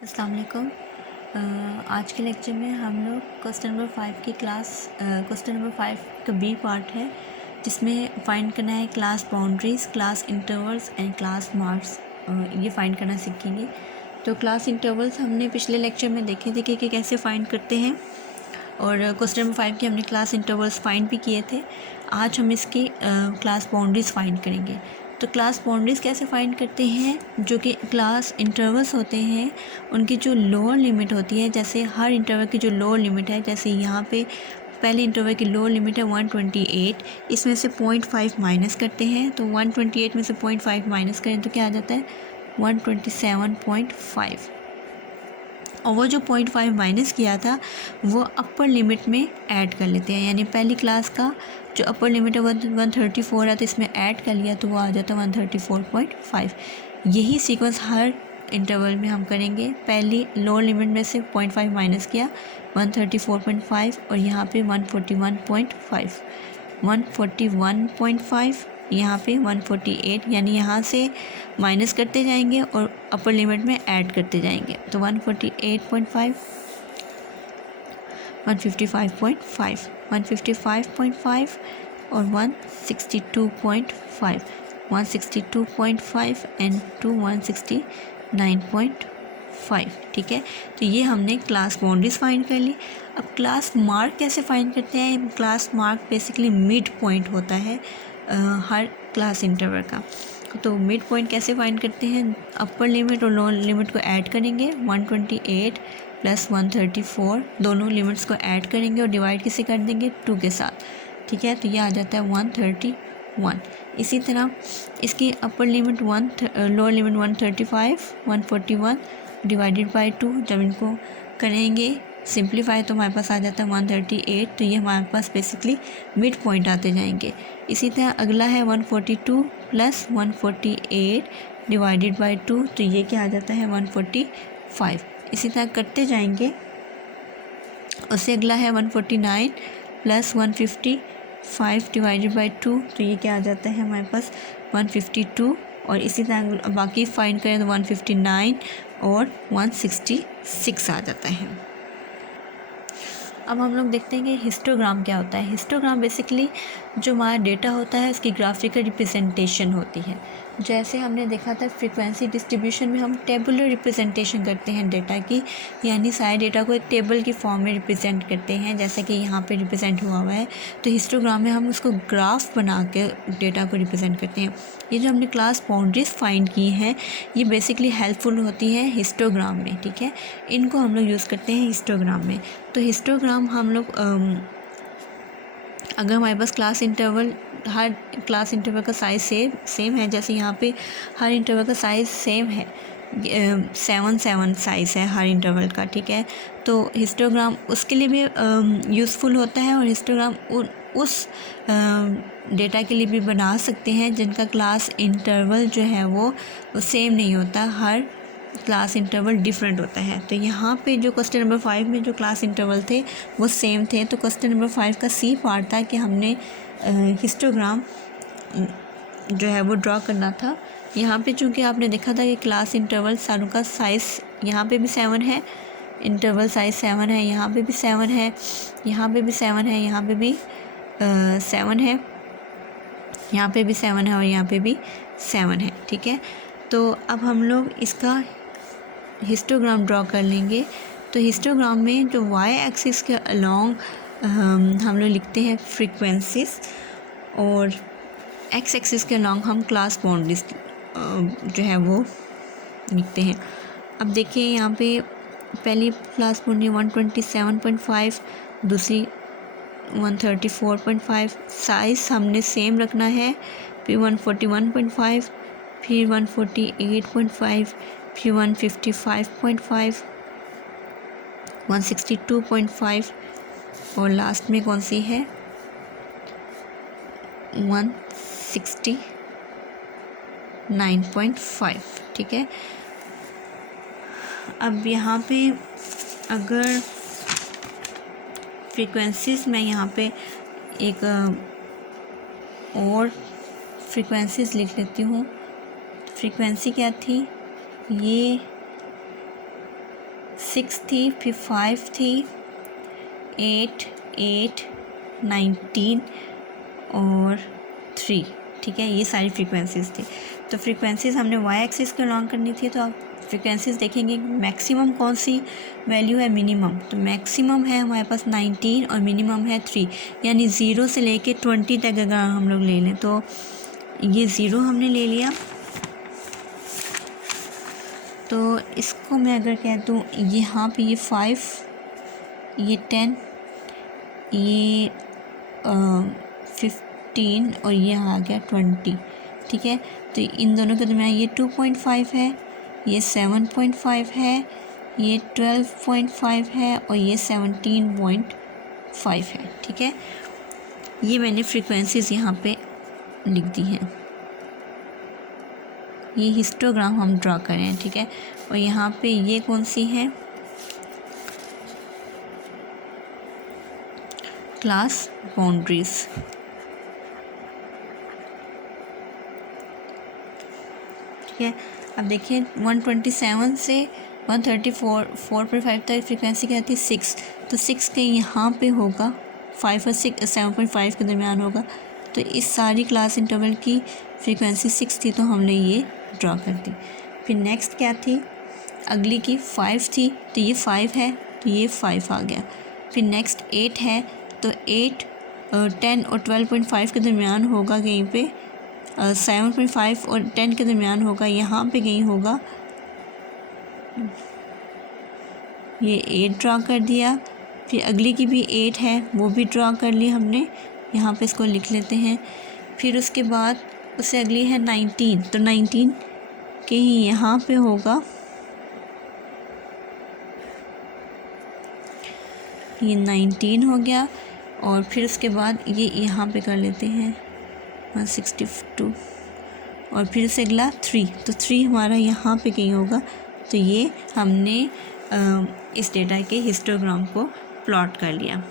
अस्सलाम वालेकुम। आज के लेक्चर में हम लोग क्वेश्चन नंबर 5 की क्वेश्चन नंबर 5 का बी पार्ट है, जिसमें फ़ाइंड करना है class boundaries, class intervals and class marks. ये फ़ाइंड करना सीखेंगे। तो क्लास इंटरवल्स हमने पिछले लेक्चर में देखे थे कि कैसे फ़ाइंड करते हैं, और क्वेश्चन नंबर 5 के हमने क्लास इंटरवल्स फ़ाइंड भी किए थे। आज हम इसकी क्लास बाउंड्रीज़ फ़ाइंड करेंगे। तो क्लास बाउंड्रीज़ कैसे फ़ाइंड करते हैं? जो कि क्लास इंटरवल्स होते हैं, उनकी जो लोअर लिमिट होती है, जैसे हर इंटरवल की जो लोअर लिमिट है, जैसे यहाँ पे पहले इंटरवल की लोअर लिमिट है 128, इसमें से 0.5 माइनस करते हैं, तो 128 में से 0.5 माइनस करें तो क्या आ जाता है 127.5, और वो जो 0.5 माइनस किया था वो अपर लिमिट में ऐड कर लेते हैं। यानी पहली क्लास का जो अपर लिमिट है 134 है, तो इसमें ऐड कर लिया तो वो आ जाता है 134.5। यही सीक्वेंस हर इंटरवल में हम करेंगे। पहली लोअर लिमिट में से 0.5 माइनस किया 134.5, और यहाँ पे 141.5, 141.5, यहाँ पे 148, यानी यहाँ से माइनस करते जाएंगे और अपर लिमिट में ऐड करते जाएंगे। तो 148.5, 155.5, 155.5 और 162.5, 162.5 एंड 169.5। ठीक है, तो ये हमने क्लास बाउंड्रीज फाइंड कर ली। अब क्लास मार्क कैसे फाइंड करते हैं? Class mark basically mid point होता है हर क्लास इंटरवल का। तो मिड पॉइंट कैसे फाइंड करते हैं? अपर लिमिट और लोअर लिमिट को ऐड करेंगे, 128 प्लस 134, दोनों लिमिट्स को ऐड करेंगे और डिवाइड किसे कर देंगे 2 के साथ। ठीक है, तो ये आ जाता है 131। इसी तरह इसकी upper limit lower limit 135, 141 divided by 2, जब इनको करेंगे सिंप्लीफाई तो हमारे पास आ जाता है 138। तो ये हमारे पास बेसिकली मिड पॉइंट आते जाएंगे। इसी तरह अगला है 142 प्लस 148 डिवाइडेड बाई 2, तो ये क्या आ जाता है 145। इसी तरह करते जाएंगे। उससे अगला है 149 प्लस 155 डिवाइडेड बाई 2, तो ये क्या आ जाता है हमारे पास 152। और इसी तरह बाकी फाइंड करें तो 159 और 166 आ जाता है। अब हम लोग देखते हैं कि हिस्टोग्राम क्या होता है। हिस्टोग्राम बेसिकली जो हमारा डेटा होता है उसकी ग्राफिकल रिप्रेजेंटेशन होती है। जैसे हमने देखा था फ्रीक्वेंसी डिस्ट्रीब्यूशन में हम टेबुलर रिप्रेजेंटेशन करते हैं डेटा की, यानी सारे डेटा को एक टेबल की फॉर्म में रिप्रेजेंट करते हैं, जैसे कि यहाँ पे रिप्रेजेंट हुआ हुआ है। तो हिस्टोग्राम में हम उसको ग्राफ बना के डेटा को रिप्रेजेंट करते हैं। ये जो हमने क्लास बाउंड्रीज फाइंड की हैं, ये बेसिकली हेल्पफुल होती है हिस्टोग्राम में। ठीक है, इनको हम लोग यूज़ करते हैं हिस्टोग्राम में। तो हिस्टोग्राम हम लोग अगर हमारे पास क्लास इंटरवल, हर क्लास इंटरवल का साइज़ सेम है, जैसे यहाँ पे हर इंटरवल का साइज़ सेम है, 7 साइज़ है हर इंटरवल का। ठीक है, तो हिस्टोग्राम उसके लिए भी यूज़फुल होता है, और हिस्टोग्राम उस डेटा के लिए भी बना सकते हैं जिनका क्लास इंटरवल जो है वो सेम नहीं होता, हर क्लास इंटरवल डिफरेंट होता है। तो यहाँ पे जो क्वेश्चन नंबर 5 में जो क्लास इंटरवल थे वो सेम थे। तो क्वेश्चन नंबर 5 का सी पार्ट था कि हमने हिस्टोग्राम जो है वो ड्रॉ करना था। यहाँ पे चूँकि आपने देखा था कि क्लास इंटरवल सारों का साइज़ यहाँ पे भी 7 है, इंटरवल साइज़ 7 है, यहाँ पे भी 7 है, यहाँ पे भी 7 है, यहाँ पे भी 7 है, यहाँ पे भी 7 है, और यहाँ पे भी 7 है। ठीक है, तो अब हम लोग इसका हिस्टोग्राम ड्रॉ कर लेंगे। तो हिस्टोग्राम में जो वाई एक्सिस के अलोंग हम लोग लिखते हैं फ्रीक्वेंसीज, और एक्स एक्सिस के अलोंग हम क्लास बाउंड्रीज जो है वो लिखते हैं। अब देखिए यहाँ पे पहली क्लास बाउंड्री 127.5, दूसरी 134.5, साइज़ हमने सेम रखना है। फिर 141.5, फिर 148.5, फिर 155.5, 162.5, और लास्ट में कौन सी है 169.5। ठीक है, अब यहाँ पे अगर फ्रीक्वेंसीज़ में यहाँ पे एक और फ्रीक्वेंसीज़ लिख लेती हूँ। फ्रीक्वेंसी क्या थी, ये 6 थी, फिर 5 थी, 8, 8, 19 और 3, ठीक है। ये सारी फ्रीक्वेंसीज़ थी। तो फ्रीक्वेंसीज़ हमने वाई एक्सिस के अलॉन्ग करनी थी, तो आप फ्रीक्वेंसीज़ देखेंगे मैक्सिमम कौन सी वैल्यू है, मिनिमम। तो मैक्सिमम है हमारे पास 19 और मिनिमम है 3, यानी 0 से लेके 20 तक अगर हम लोग ले लें तो ये 0 हमने ले लिया। तो इसको मैं अगर कह दूँ यहाँ पे ये 5, ये 10, ये 15 और ये आ गया 20, ठीक है। तो इन दोनों के दरमियान ये 2.5 है, ये 7.5 है, ये 12.5 है और ये 17.5 है, ठीक है। ये मैंने फ्रीक्वेंसीज़ यहाँ पे लिख दी हैं। ये हिस्टोग्राम हम ड्रा कर रहे हैं, ठीक है। और यहाँ पे ये कौन सी है, क्लास बाउंड्रीज, ठीक है। अब देखिए 127 से 134.5 तक फ्रीक्वेंसी क्या थी, 6। तो 6 के यहाँ पे होगा 5 और 6 7.5 के दरमियान होगा। तो इस सारी क्लास इंटरवल की फ्रीक्वेंसी 6 थी, तो हमने ये ड्रा कर दी। फिर नेक्स्ट क्या थी, अगली की 5 थी, तो ये 5 है, तो ये 5 आ गया। फिर नेक्स्ट 8 है, तो 8 10 और 12.5 के दरमियान होगा कहीं पे, 7.5 और 10 के दरमियान होगा, यहाँ पे कहीं होगा। ये 8 ड्रा कर दिया। फिर अगली की भी 8 है, वो भी ड्रा कर ली हमने, यहाँ पे इसको लिख लेते हैं। फिर उसके बाद उससे अगली है 19, तो 19 के ही यहाँ पे होगा, ये 19 हो गया। और फिर उसके बाद ये यहाँ पे कर लेते हैं 162 और फिर से अगला 3, तो 3 हमारा यहाँ पे कहीं होगा। तो ये हमने इस डेटा के हिस्टोग्राम को प्लॉट कर लिया।